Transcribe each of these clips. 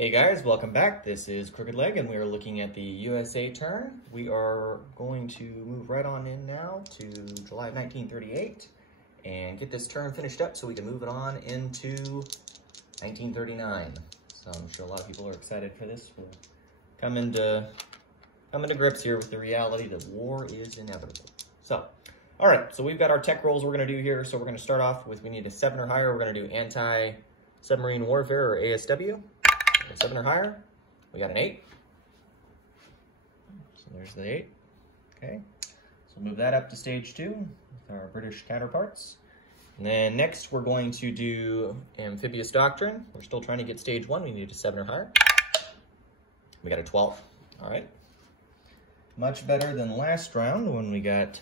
Hey guys, welcome back. This is Crooked Leg and we are looking at the USA turn. We are going to move right on in now to July of 1938 and get this turn finished up so we can move it on into 1939. So I'm sure a lot of people are excited for this. We'll come into grips here with the reality that war is inevitable. So, all right, so we've got our tech rolls we're gonna do here. So we're gonna start off with, we need a 7 or higher. We're gonna do anti-submarine warfare or ASW. 7 or higher, we got an 8. So there's the 8. Okay, so move that up to stage 2 with our British counterparts. And then next we're going to do amphibious doctrine. We're still trying to get stage 1. We need a 7 or higher. We got a 12. All right. Much better than last round when we got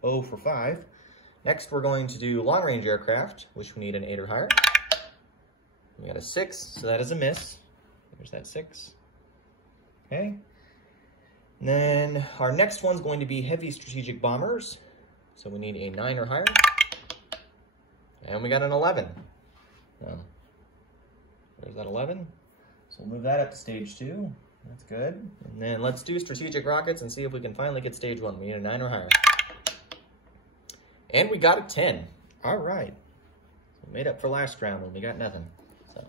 0 for 5. Next we're going to do long range aircraft, which we need an 8 or higher. We got a 6, so that is a miss. There's that 6. Okay. And then our next one's going to be heavy strategic bombers. So we need a 9 or higher. And we got an 11. There's that 11. So we'll move that up to stage 2. That's good. And then let's do strategic rockets and see if we can finally get stage 1. We need a 9 or higher. And we got a 10. All right. So we made up for last round when we got nothing. So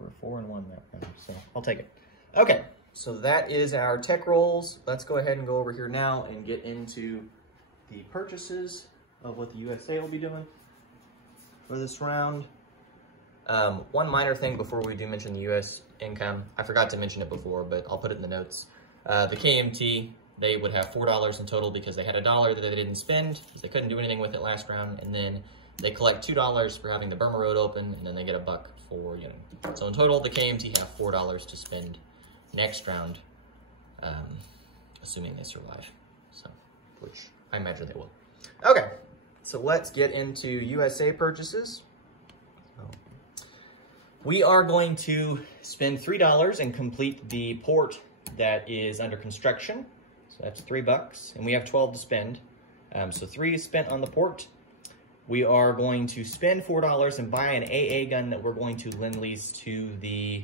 we're 4 and 1 that round, so I'll take it. Okay, so that is our tech rolls. Let's go ahead and go over here now and get into the purchases of what the USA will be doing for this round. One minor thing before we do mention the US income, I forgot to mention it before, but I'll put it in the notes. The KMT, they would have $4 in total because they had $1 that they didn't spend because they couldn't do anything with it last round, and then they collect $2 for having the Burma Road open, and then they get $1 for, you know. So in total, the KMT have $4 to spend next round, assuming they survive. So, which I imagine they will. Okay, so let's get into USA purchases. So, we are going to spend $3 and complete the port that is under construction. So that's $3, and we have 12 to spend. So 3 is spent on the port. We are going to spend $4 and buy an AA gun that we're going to lend-lease to the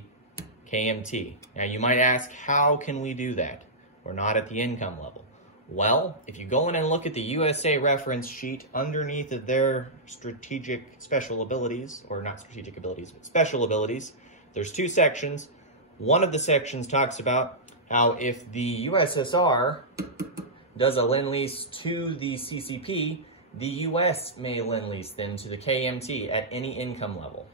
KMT. Now you might ask, how can we do that? We're not at the income level. Well, if you go in and look at the USA reference sheet underneath of their strategic special abilities, or not strategic abilities, but special abilities, there's 2 sections. One of the sections talks about how if the USSR does a lend-lease to the CCP, the US may lend-lease then to the KMT at any income level,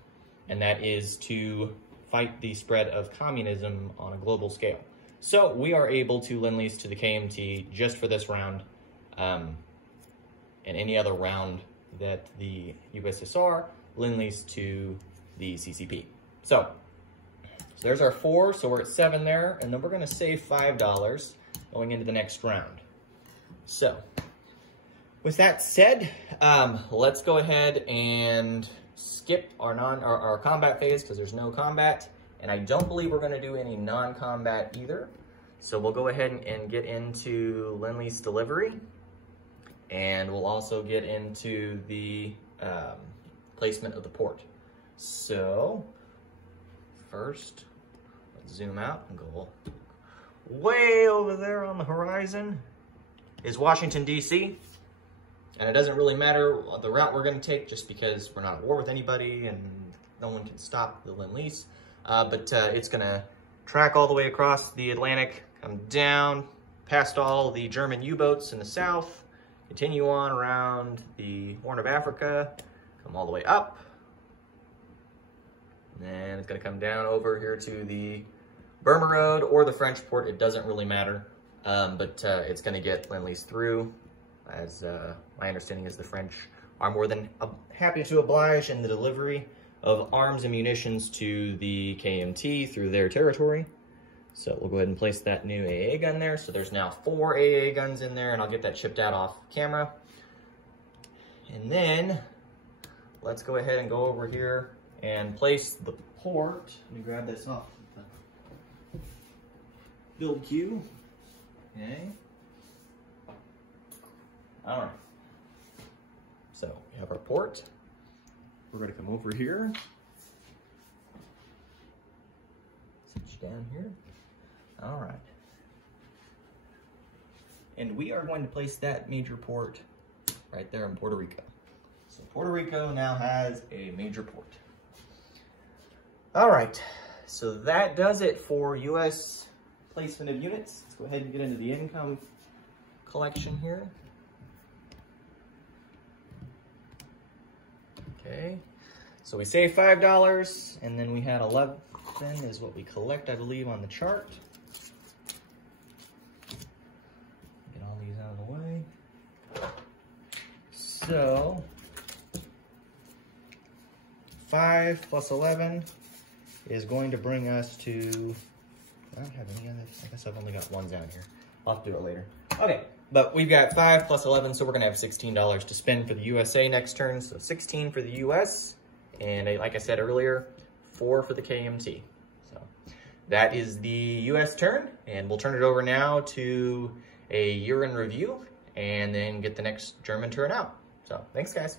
and that is to fight the spread of communism on a global scale. So we are able to lend-lease to the KMT just for this round, and any other round that the USSR lend-lease to the CCP. So there's our 4, so we're at 7 there, and then we're going to save $5 going into the next round. So with that said, let's go ahead and skip our combat phase because there's no combat, and I don't believe we're going to do any non-combat either. So we'll go ahead and get into lend-lease delivery, and we'll also get into the placement of the port. So first, let's zoom out and go way over there on the horizon is Washington, D.C. And it doesn't really matter the route we're going to take just because we're not at war with anybody and no one can stop the lend-lease. But it's going to track all the way across the Atlantic, come down past all the German U-boats in the south, continue on around the Horn of Africa, come all the way up. And then it's going to come down over here to the Burma Road or the French port. It doesn't really matter, but it's going to get lend-lease through. As my understanding is the French are more than happy to oblige in the delivery of arms and munitions to the KMT through their territory. So we'll go ahead and place that new AA gun there. So there's now 4 AA guns in there, and I'll get that shipped out off camera. And then let's go ahead and go over here and place the port. Let me grab this off the build queue. Okay. All right, so we have our port. We're gonna come over here down here. All right. And we are going to place that major port right there in Puerto Rico. So Puerto Rico now has a major port. All right, so that does it for US placement of units. Let's go ahead and get into the income collection here. Okay, so we saved $5, and then we had 11 is what we collect, I believe, on the chart. Get all these out of the way. So 5 plus 11 is going to bring us to, I don't have any others. I guess I've only got ones down here. I'll have to do it later. Okay, but we've got 5 plus 11, so we're gonna have $16 to spend for the USA next turn. So 16 for the US, and like I said earlier, 4 for the KMT. So that is the US turn, and we'll turn it over now to a year in review, and then get the next German turn out. So thanks, guys.